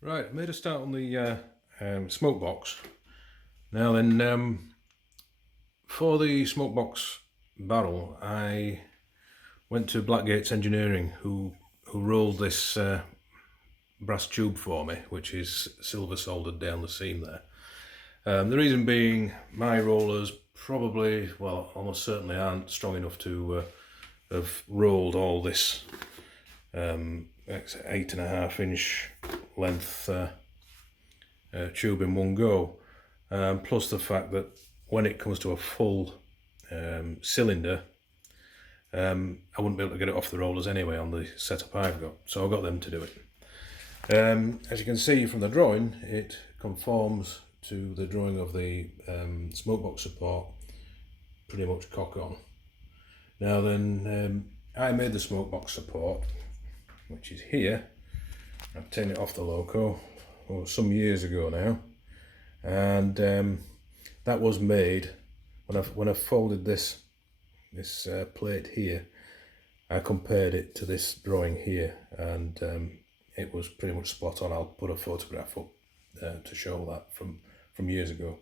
Right, I made a start on the Smokebox. Now then, for the Smokebox barrel, I went to Blackgates Engineering, who rolled this brass tube for me, which is silver soldered down the seam there. The reason being, my rollers probably, well, almost certainly aren't strong enough to have rolled all this 8.5 inch length tube in one go. Plus the fact that when it comes to a full cylinder, I wouldn't be able to get it off the rollers anyway on the setup I've got, so I got them to do it. As you can see from the drawing, it conforms to the drawing of the Smokebox support pretty much cock on. Now then, I made the Smokebox support, which is here. I've taken it off the Loco some years ago now, and that was made when I folded this plate here. I compared it to this drawing here, and it was pretty much spot on. I'll put a photograph up to show that from years ago.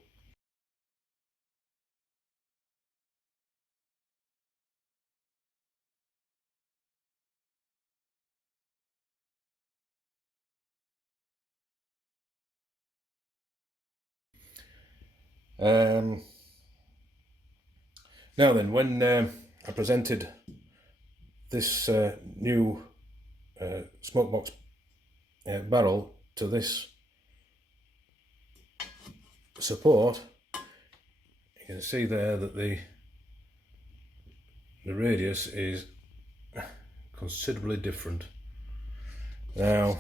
Now then, when I presented this new Smokebox barrel to this support, you can see there that the radius is considerably different. Now,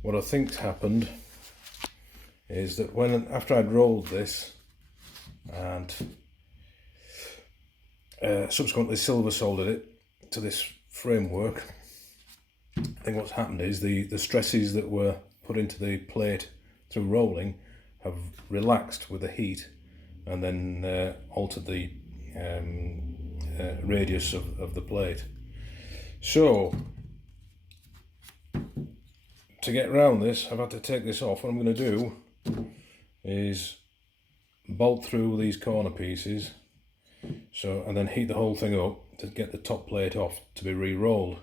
what I think's happened is that after I'd rolled this and subsequently silver soldered it to this framework, I think what's happened is the stresses that were put into the plate through rolling have relaxed with the heat and then altered the radius of the plate. So to get around this, I've had to take this off. What I'm going to do is bolt through these corner pieces, and then heat the whole thing up to get the top plate off to be re-rolled.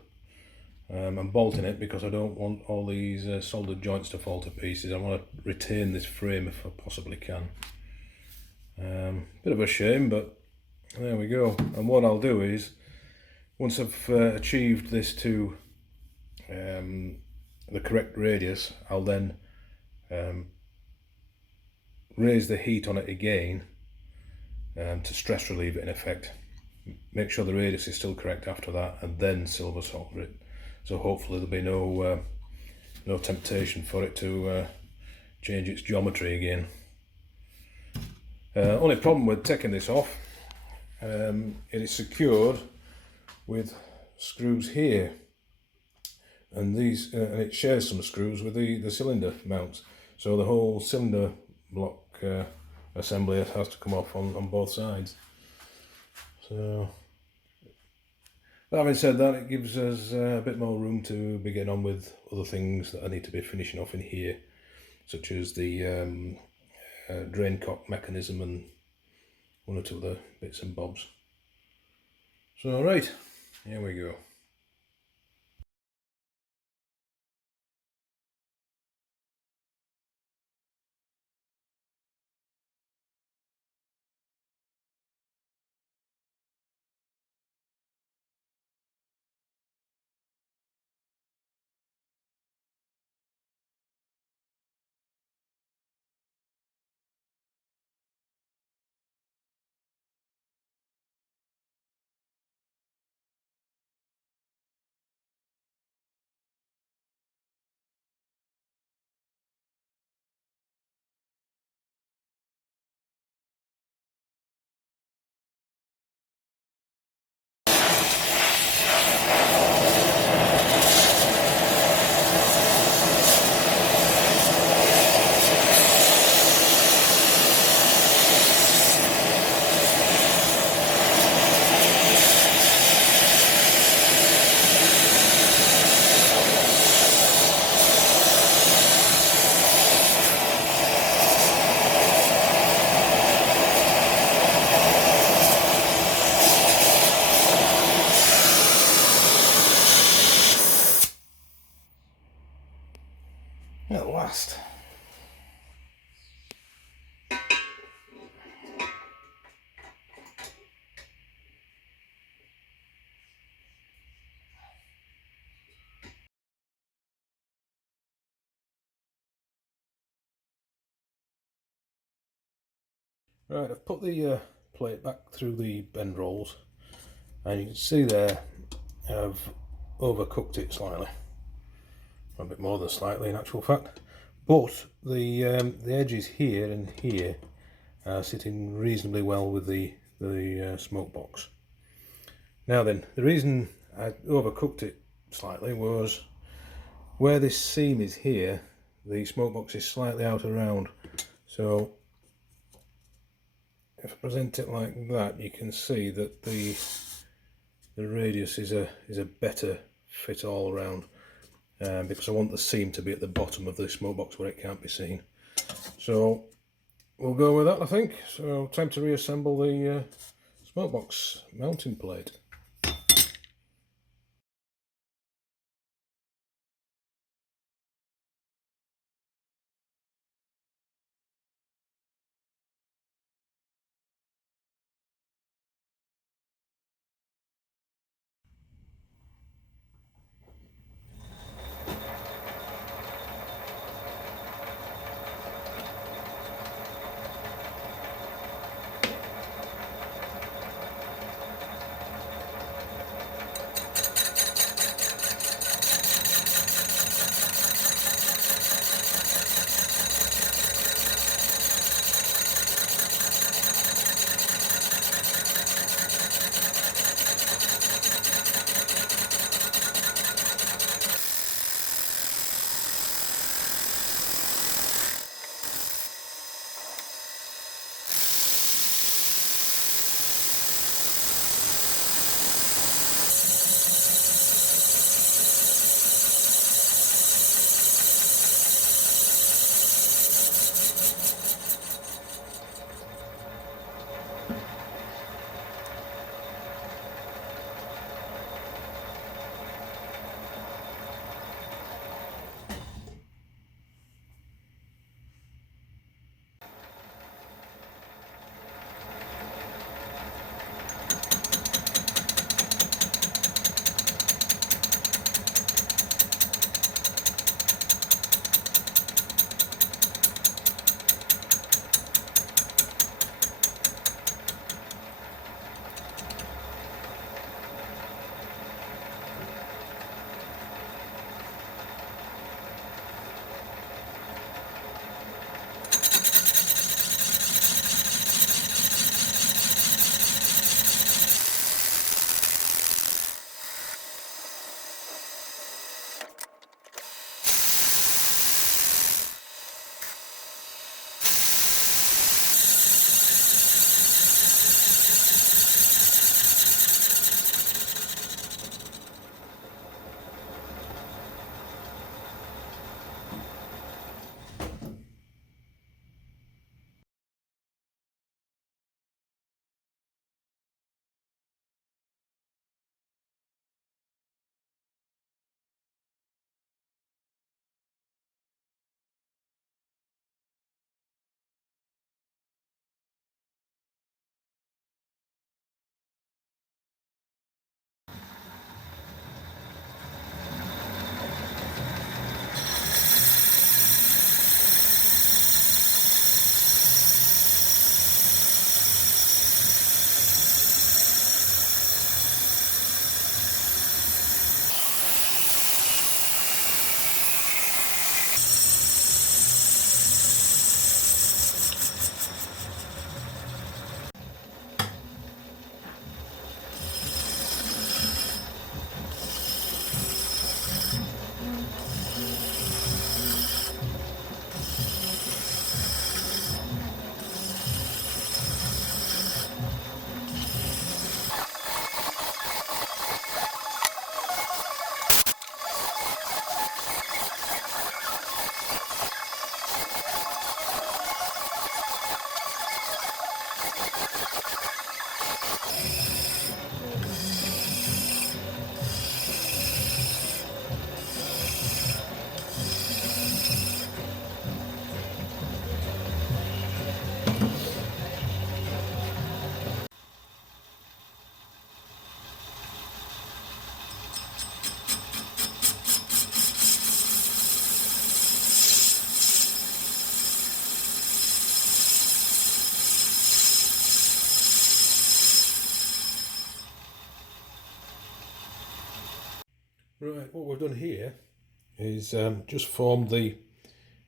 I'm bolting it because I don't want all these soldered joints to fall to pieces. I want to retain this frame if I possibly can. Bit of a shame, but there we go. And what I'll do is, once I've achieved this to the correct radius, I'll then raise the heat on it again to stress relieve it in effect. Make sure the radius is still correct after that, and then silver solder it. So hopefully there'll be no temptation for it to change its geometry again. Only problem with taking this off, it is secured with screws here, and these and it shares some screws with the cylinder mounts. So the whole cylinder block assembly has to come off on both sides. So, having said that, it gives us a bit more room to be getting on with other things that I need to be finishing off in here, such as the drain cock mechanism and one or two other bits and bobs. So right, here we go. last. Right, I've put the plate back through the bend rolls, and you can see there I've overcooked it slightly, a bit more than slightly in actual fact, but the edges here and here are sitting reasonably well with the smoke box. Now then, the reason I overcooked it slightly was where this seam is here, the smoke box is slightly out around, so if I present it like that, you can see that the radius is a better fit all around, because I want the seam to be at the bottom of the smoke box where it can't be seen. So we'll go with that, I think. So time to reassemble the smoke box mounting plate. Right, what we've done here is just formed the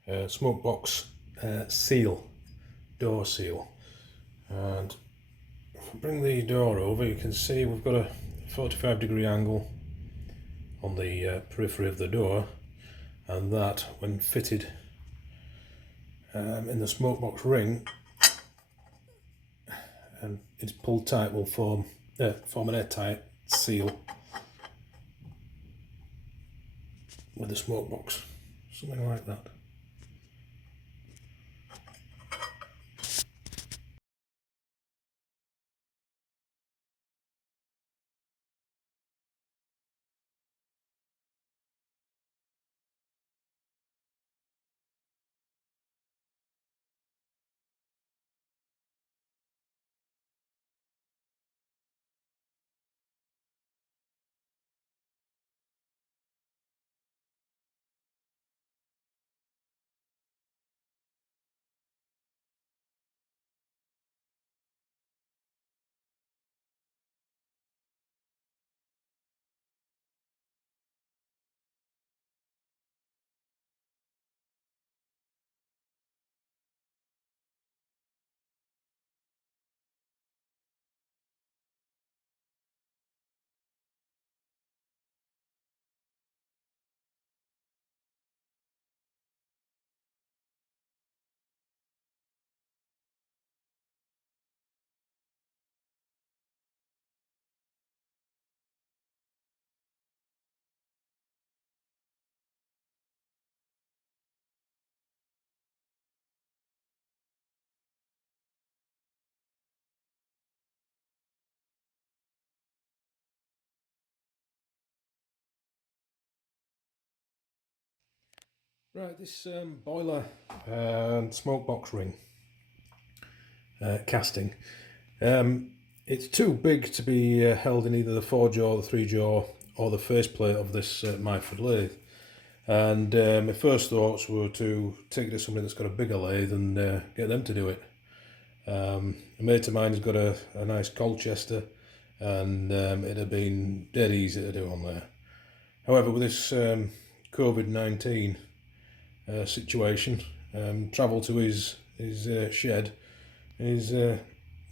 Smokebox seal, door seal. And if we bring the door over, you can see we've got a 45-degree angle on the periphery of the door, and that, when fitted in the Smokebox ring and it's pulled tight, will form an airtight seal with the Smokebox, something like that. Right, this boiler Smokebox ring casting, it's too big to be held in either the 4-jaw, the 3-jaw, or the faceplate of this Myford lathe. And my first thoughts were to take it to somebody that's got a bigger lathe and get them to do it. A mate of mine has got a nice Colchester, and it'd have been dead easy to do on there. However, with this COVID-19 situation, travel to his shed is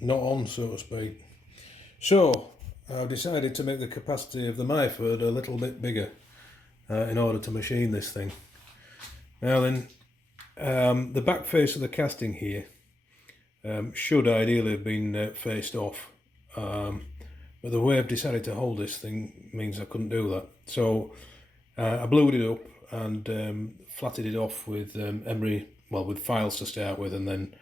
not on, so to speak. So I've decided to make the capacity of the Myford a little bit bigger in order to machine this thing. Now then, the back face of the casting here should ideally have been faced off, but the way I've decided to hold this thing means I couldn't do that. So I blued it up and flatted it off with emery, well, with files to start with, and then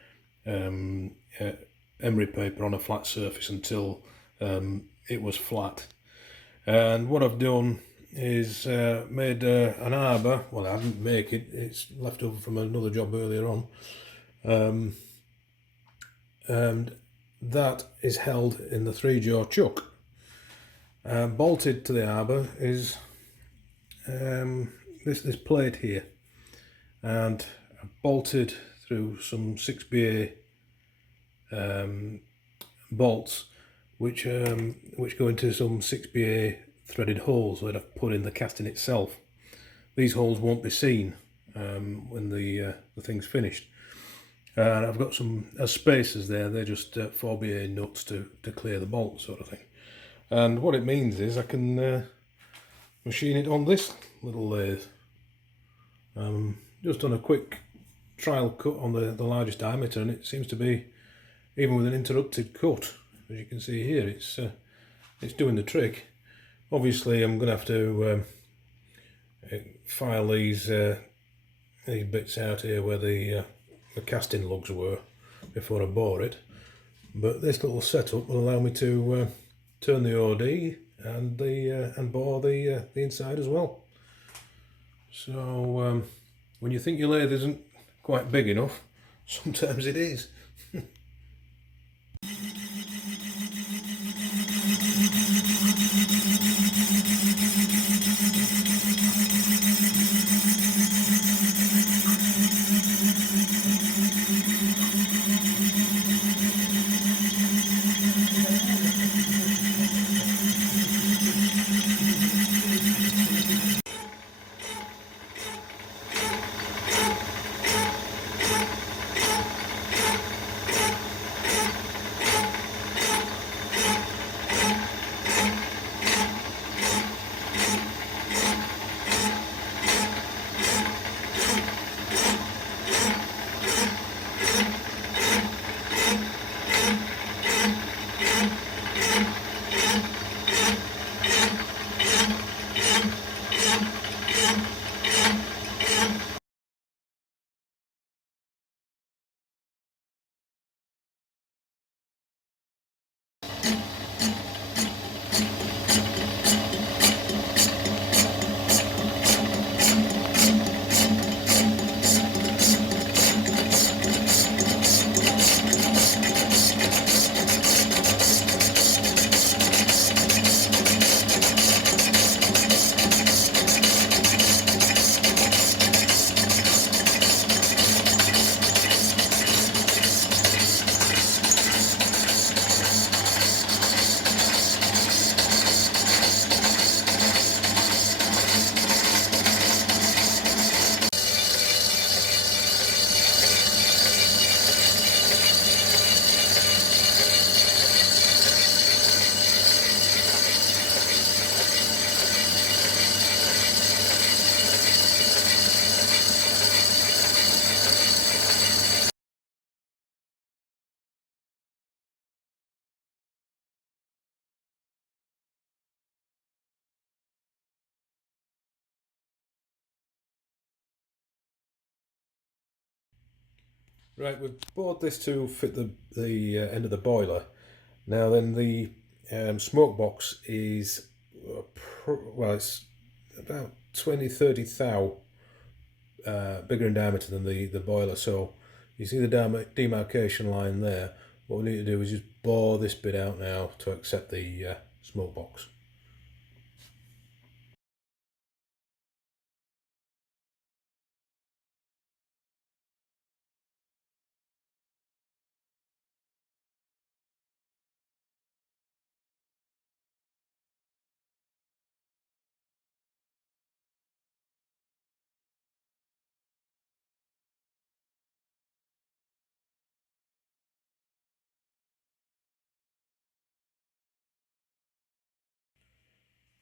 emery paper on a flat surface until it was flat. And what I've done is made an arbor. Well, I didn't make it, it's left over from another job earlier on, and that is held in the 3-jaw chuck. Bolted to the arbor is this plate here, and I've bolted through some 6BA bolts which go into some 6BA threaded holes that I've put in the casting itself. These holes won't be seen when the thing's finished. And I've got some as spacers there, they're just 4BA nuts to clear the bolt, sort of thing. And what it means is I can machine it on this little lathe. Just done a quick trial cut on the largest diameter, and it seems to be, even with an interrupted cut, as you can see here, it's doing the trick. Obviously I'm going to have to file these bits out here where the casting lugs were before I bore it, but this little setup will allow me to turn the OD and bore the inside as well. So when you think your lathe isn't quite big enough, sometimes it is. Right, we've bought this to fit the end of the boiler. Now then, the smoke box is well, it's about 20-30 thou bigger in diameter than the boiler. So you see the demarcation line there. What we need to do is just bore this bit out now to accept the smoke box.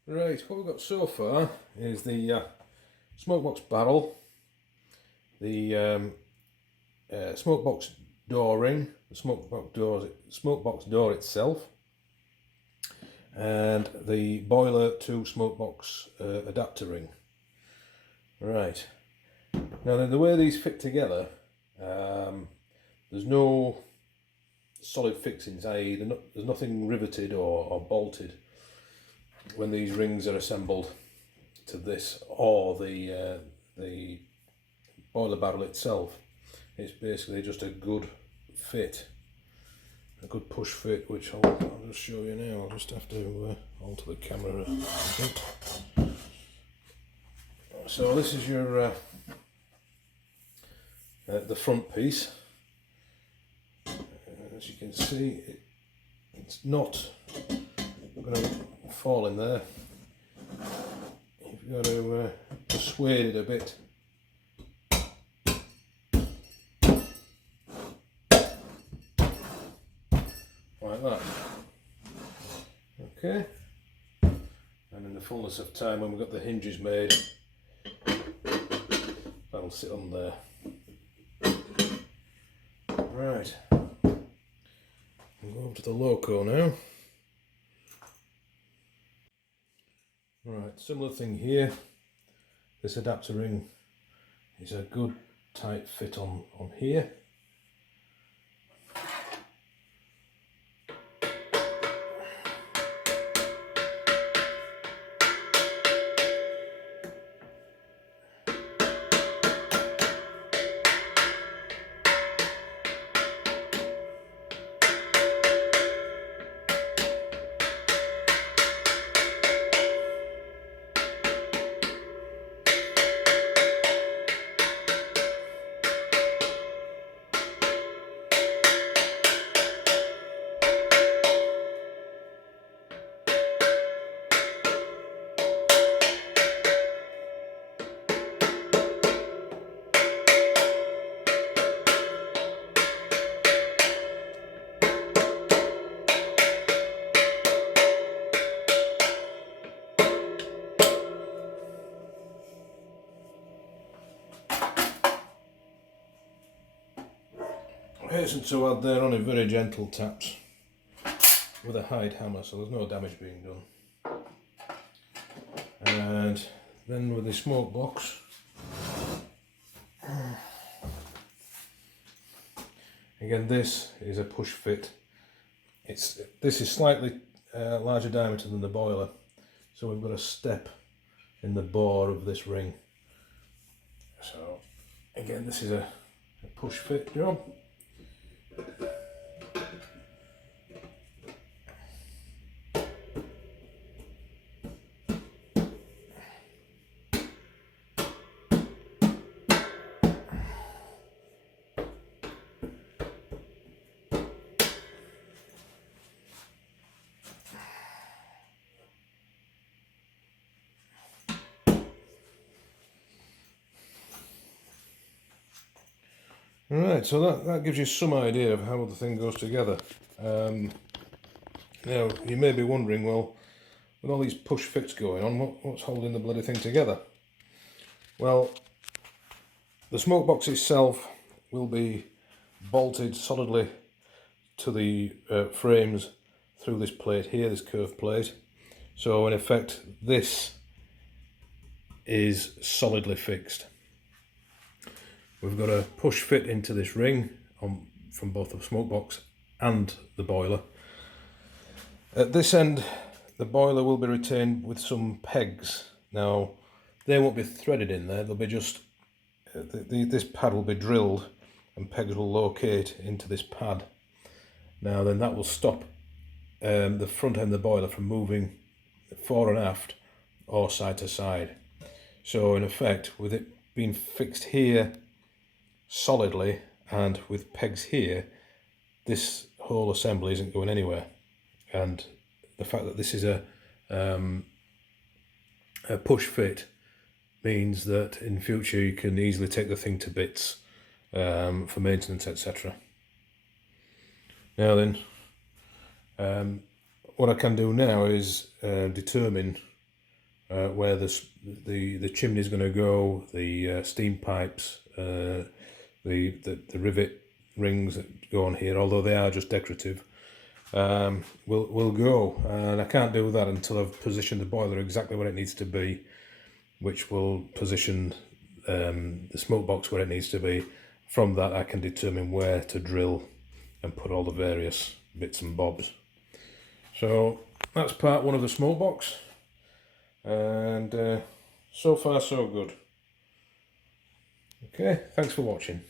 Right, what we've got so far is the smoke box barrel, the smoke box door ring, the smoke box door itself, and the boiler to smoke box adapter ring. Right, now then, the way these fit together, there's no solid fixings, i.e. there's nothing riveted or bolted when these rings are assembled to this or the boiler barrel itself. It's basically just a good fit, a good push fit, which I'll just show you now. I'll just have to alter the camera a bit. So this is your the front piece. As you can see, it's not going to fall in there. You've got to persuade it a bit. Like that. Okay. And in the fullness of time, when we've got the hinges made, that'll sit on there. Right. We'll go over to the Loco now. Right, similar thing here. This adapter ring is a good tight fit on here. I hasten to add there only very gentle taps with a hide hammer, so there's no damage being done. And then with the smoke box, again, this is a push fit. This is slightly larger diameter than the boiler, so we've got a step in the bore of this ring. So again, this is a push fit job. Right, so that gives you some idea of how the thing goes together. Now, you may be wondering, well, with all these push fits going on, what's holding the bloody thing together? Well, the smoke box itself will be bolted solidly to the frames through this plate here, this curved plate. So in effect, this is solidly fixed. We've got a push fit into this ring, from both the Smokebox and the boiler. At this end, the boiler will be retained with some pegs. Now, they won't be threaded in there, they'll be just, this pad will be drilled and pegs will locate into this pad. Now then, that will stop the front end of the boiler from moving fore and aft or side to side. So in effect, with it being fixed here solidly and with pegs here, this whole assembly isn't going anywhere. And the fact that this is a push fit means that in future you can easily take the thing to bits for maintenance, etc. Now then, what I can do now is determine where the chimney is going to go, the steam pipes, the rivet rings that go on here, although they are just decorative, will go. And I can't do that until I've positioned the boiler exactly where it needs to be, which will position the smoke box where it needs to be. From that I can determine where to drill and put all the various bits and bobs. So that's part one of the smoke box, and so far so good. Okay, thanks for watching.